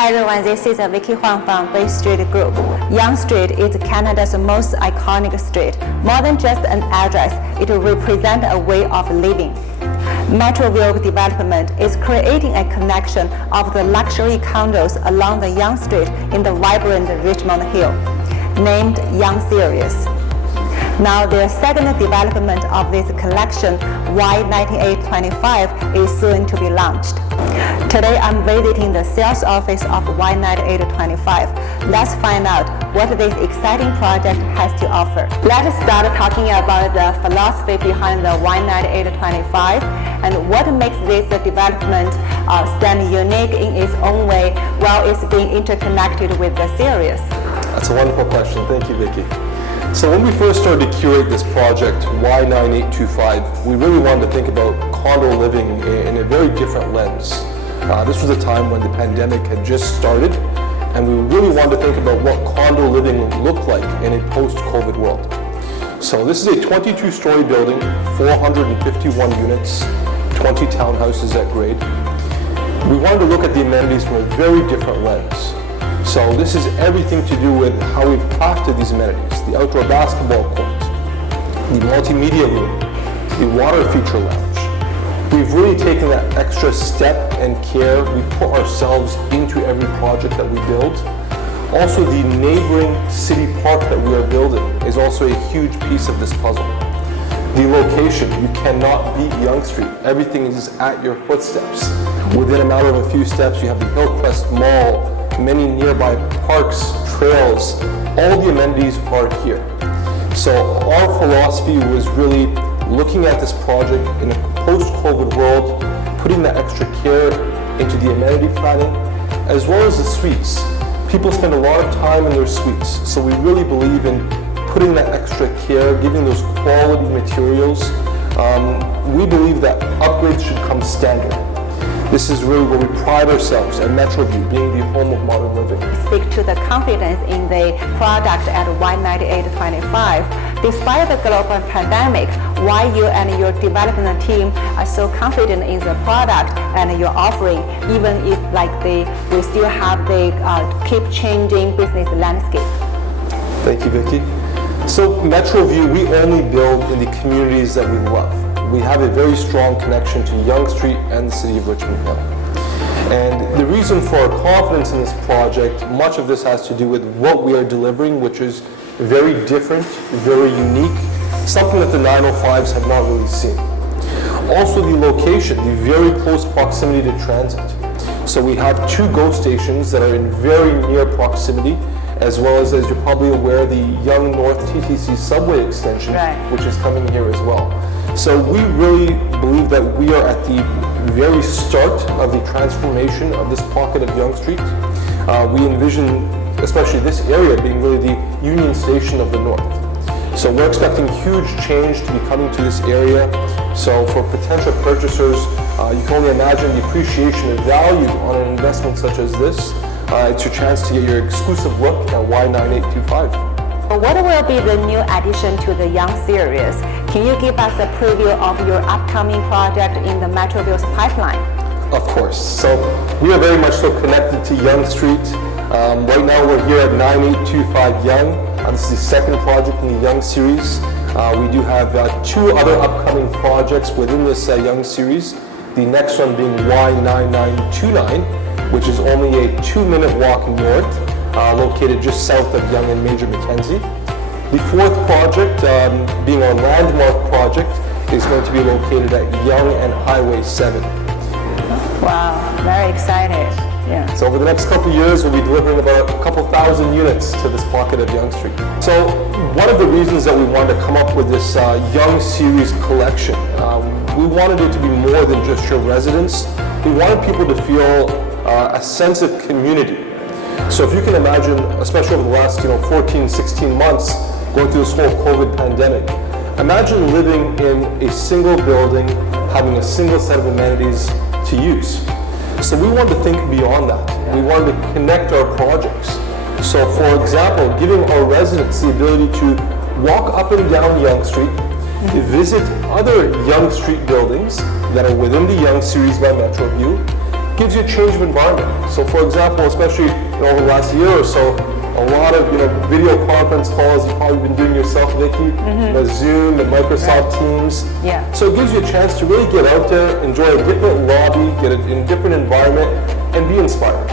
Hi everyone, this is Vicky Huang from Bay Street Group. Yonge Street is Canada's most iconic street. More than just an address, it represents a way of living. Metroville Development is creating a connection of the luxury condos along the Yonge Street in the vibrant Richmond Hill, named Yonge Series. Now their second development of this collection, Y9825, is soon to be launched. Today I'm visiting the sales office of Y9825. Let's find out what this exciting project has to offer. Let's start talking about the philosophy behind the Y9825 and what makes this development stand unique in its own way while it's being interconnected with the series. That's a wonderful question. Thank you, Vicky. So when we first started to curate this project, Y9825, we really wanted to think about condo living in a very different lens. This was a time when the pandemic had just started, and we really wanted to think about what condo living looked like in a post-COVID world. So this is a 22-story building, 451 units, 20 townhouses at grade. We wanted to look at the amenities from a very different lens. So this is everything to do with how we've crafted these amenities: the outdoor basketball court, the multimedia room, the water feature lounge. We've really taken that extra step and care. We put ourselves into every project that we build. Also, the neighboring city park that we are building is also a huge piece of this puzzle. The location, you cannot beat Yonge Street. Everything is at your footsteps. Within a matter of a few steps, you have the Hillcrest Mall, many nearby parks, trails, all the amenities are here. So our philosophy was really looking at this project in a post-COVID world, putting that extra care into the amenity planning, as well as the suites. People spend a lot of time in their suites, so we really believe in putting that extra care, giving those quality materials. We believe that upgrades should come standard. This is really where we pride ourselves at Metroview, being the home of modern living. Speak to the confidence in the product at Y9825. Despite the global pandemic, why you and your development team are so confident in the product and your offering, even if we still have the keep changing business landscape? Thank you, Vicky. So Metroview, we only build in the communities that we love. We have a very strong connection to Yonge Street and the city of Richmond Hill. And the reason for our confidence in this project, much of this has to do with what we are delivering, which is very different, very unique, something that the 905s have not really seen. Also the location, the very close proximity to transit. So we have two GO stations that are in very near proximity, as well as you're probably aware, the Yonge North TTC subway extension, which is coming here as well. So we really believe that we are at the very start of the transformation of this pocket of Yonge Street. We envision, especially this area, being really the Union Station of the North. So we're expecting huge change to be coming to this area. So for potential purchasers, you can only imagine the appreciation of value on an investment such as this. It's your chance to get your exclusive look at Y9825. What will be the new addition to the Yonge series? Can you give us a preview of your upcoming project in the Metroville's pipeline? Of course. So we are very much so connected to Yonge Street. Right now we're here at 9825 Yonge. This is the second project in the Yonge series. We do have two other upcoming projects within this Yonge series. The next one being Y9929, which is only a 2-minute walk north, located just south of Yonge and Major Mackenzie. The fourth project, being our landmark project, is going to be located at Yonge and Highway 7. Wow, very excited. Yeah. So over the next couple of years, we'll be delivering about a couple thousand units to this pocket of Yonge Street. So one of the reasons that we wanted to come up with this Yonge series collection, we wanted it to be more than just your residence. We wanted people to feel a sense of community. So if you can imagine, especially over the last 14, 16 months, going through this whole COVID pandemic, imagine living in a single building, having a single set of amenities to use. So we wanted to think beyond that. We wanted to connect our projects. So for example, giving our residents the ability to walk up and down Yonge Street, visit other Yonge Street buildings that are within the Yonge series by Metroview, gives you a change of environment. So for example, especially over the last year or so, a lot of video conference calls you've probably been doing yourself, Vicky, Zoom and Microsoft Teams. Yeah. So it gives you a chance to really get out there, enjoy a different lobby, get it in a different environment, and be inspired.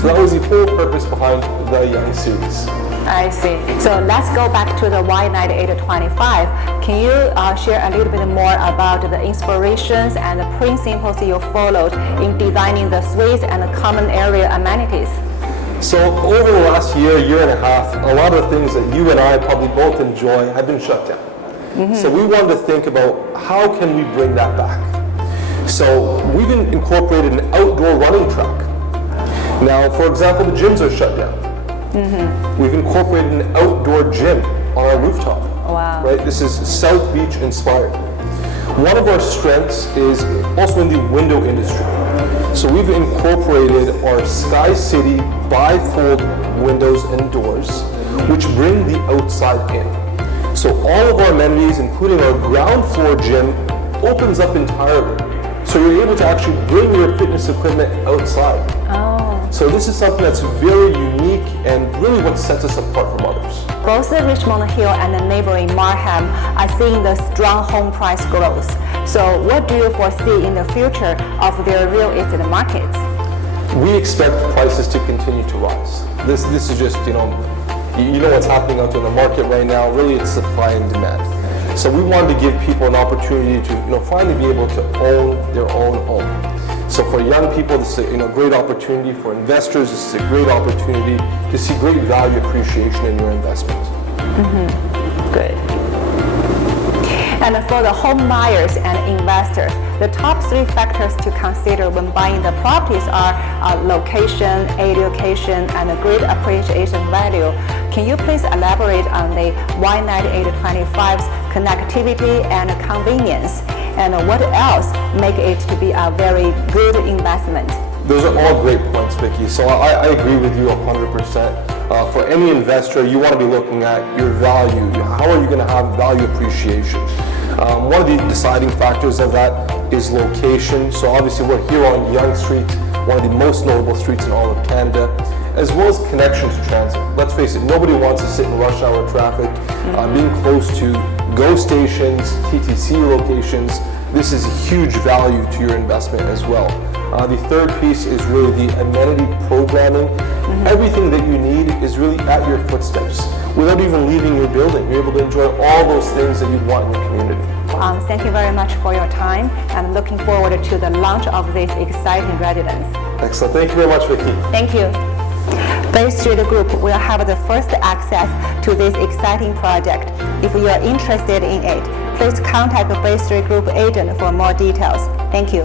So that was the whole purpose behind the Young series. I see. So let's go back to the Y9825. Can you share a little bit more about the inspirations and the principles you followed in designing the suites and the common area amenities? So over the last year and a half, a lot of the things that you and I probably both enjoy have been shut down. So we wanted to think about how can we bring that back. So we've incorporated an outdoor running track. Now, for example, the gyms are shut down. We've incorporated an outdoor gym on our rooftop. Wow. Right? This is South Beach inspired. One of our strengths is also in the window industry. So we've incorporated our Sky City bifold windows and doors, which bring the outside in. So all of our amenities, including our ground floor gym, opens up entirely. So you're able to actually bring your fitness equipment outside. Oh. So this is something that's very unique and really what sets us apart from others. Both the Richmond Hill and the neighboring Markham are seeing the strong home price growth. So what do you foresee in the future of their real estate markets? We expect prices to continue to rise. This is just, you know what's happening out there in the market right now. Really, it's supply and demand. So we wanted to give people an opportunity to, finally be able to own their own home. So for young people, this is a great opportunity. For investors, this is a great opportunity to see great value appreciation in your investment. Good. And for the home buyers and investors, the top 3 factors to consider when buying the properties are location, education, and a great appreciation value. Can you please elaborate on the Y9825's connectivity and convenience? And what else make it to be a very good investment? Those are all great points, Vicky. So I agree with you 100%. For any investor, you want to be looking at your value. How are you going to have value appreciation? One of the deciding factors of that is location. So obviously we're here on Yonge Street, one of the most notable streets in all of Canada, as well as connection to transit. Let's face it, nobody wants to sit in rush hour traffic. Being close to GO stations, TTC locations, this is a huge value to your investment as well. The third piece is really the amenity programming. Everything that you need is really at your footsteps. Without even leaving your building, you're able to enjoy all those things that you'd want in your community. Thank you very much for your time. I'm looking forward to the launch of this exciting residence. Excellent. Thank you very much, Vicky. Thank you. Bay Street Group will have the first access to this exciting project. If you are interested in it, please contact the Bay Street Group agent for more details. Thank you.